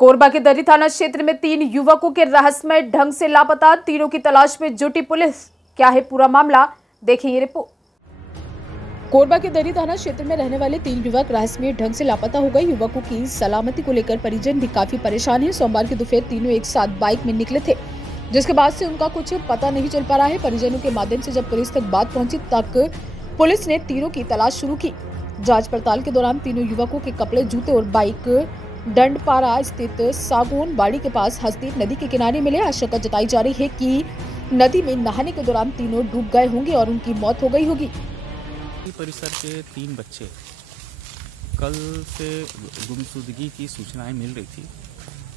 कोरबा के दर्री थाना क्षेत्र में 3 युवकों के रहस्यमय ढंग से लापता, तीनों की तलाश में जुटी पुलिस। क्या है पूरा मामला, देखें ये रिपोर्ट। कोरबा के दर्री थाना क्षेत्र में रहने वाले 3 युवक रहस्यमय ढंग से लापता हो गए। युवकों की सलामती को लेकर परिजन भी काफी परेशान हैं। सोमवार की दोपहर तीनों एक साथ बाइक में निकले थे, जिसके बाद से उनका कुछ पता नहीं चल पा रहा है। परिजनों के माध्यम से जब पुलिस तक बात पहुंची, तक पुलिस ने तीनों की तलाश शुरू की। जांच पड़ताल के दौरान तीनों युवकों के कपड़े, जूते और बाइक डंडपारा स्थित सागौन बाड़ी के पास हसदेव नदी के किनारे मिले। आशंका जताई जा रही है कि नदी में नहाने के दौरान तीनों डूब गए होंगे और उनकी मौत हो गई होगी। परिसर के 3 बच्चे कल से गुमशुदगी की सूचनाएं मिल रही थी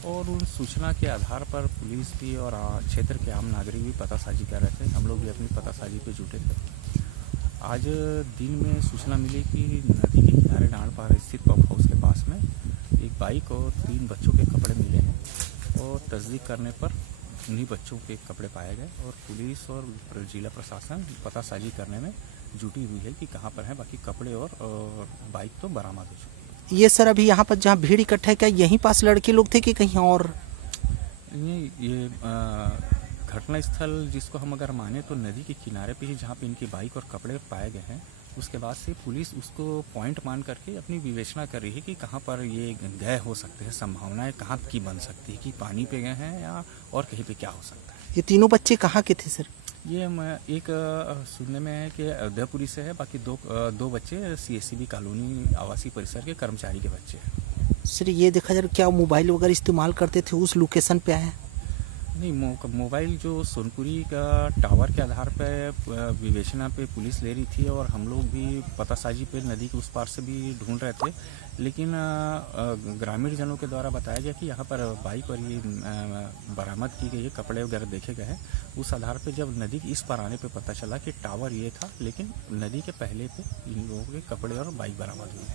और उन सूचना के आधार पर पुलिस भी और क्षेत्र के आम नागरिक भी पतासाजी कर रहे थे। हम लोग भी अपनी पतासाजी पे जुटे थे। आज दिन में सूचना मिली कि नदी के किनारे डांडपारा स्थित पंप हाउस के पास में एक बाइक और 3 बच्चों के कपड़े मिले हैं और तस्दीक करने पर उन्हीं बच्चों के कपड़े पाए गए और पुलिस और जिला प्रशासन पतासाजी करने में जुटी हुई है कि कहाँ पर है। बाकी कपड़े और बाइक तो बरामद हो चुकी है। ये सर अभी यहाँ पर जहाँ भीड़ इकट्ठा है, क्या यहीं पास लड़के लोग थे कि कहीं और? ये घटना स्थल जिसको हम अगर माने तो नदी के किनारे पे ही जहाँ पे इनकी बाइक और कपड़े पाए गए हैं, उसके बाद से पुलिस उसको पॉइंट मान करके अपनी विवेचना कर रही है कि कहाँ पर ये गए हो सकते हैं, संभावनाएं कहाँ की बन सकती है कि पानी पे गए हैं या और कहीं पे क्या हो सकता है। ये तीनों बच्चे कहाँ के थे सर? ये एक सुनने में है कि अयोध्यापुरी से है, बाकी दो बच्चे CSCB कॉलोनी आवासीय परिसर के कर्मचारी के बच्चे हैं। सर ये देखा जाए क्या मोबाइल वगैरह इस्तेमाल करते थे उस लोकेशन पे आए? नहीं, मोबाइल जो सोनपुरी का टावर के आधार पर विवेचना पे पुलिस ले रही थी और हम लोग भी पतासाजी पे नदी के उस पार से भी ढूंढ रहे थे, लेकिन ग्रामीण जनों के द्वारा बताया गया कि यहाँ पर बाइक और ये बरामद की गई, कपड़े वगैरह देखे गए हैं। उस आधार पे जब नदी के इस पार आने पे पता चला कि टावर ये था, लेकिन नदी के पहले पे इन लोगों के कपड़े और बाइक बरामद हुई।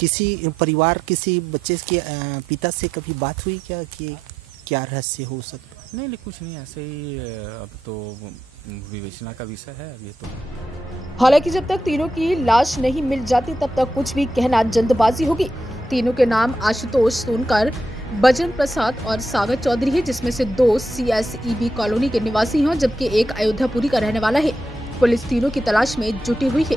किसी परिवार, किसी बच्चे के पिता से कभी बात हुई क्या कि क्या रहस्य हो सकता? नहीं, कुछ नहीं, ऐसे ही अब तो विवेचना का विषय है ये तो। हालांकि जब तक तीनों की लाश नहीं मिल जाती तब तक कुछ भी कहना जल्दबाजी होगी। तीनों के नाम आशुतोष सोनकर, बजरंग प्रसाद और सागर चौधरी है, जिसमें से 2 CSEB कॉलोनी के निवासी हैं, जबकि एक अयोध्यापुरी का रहने वाला है। पुलिस तीनों की तलाश में जुटी हुई है।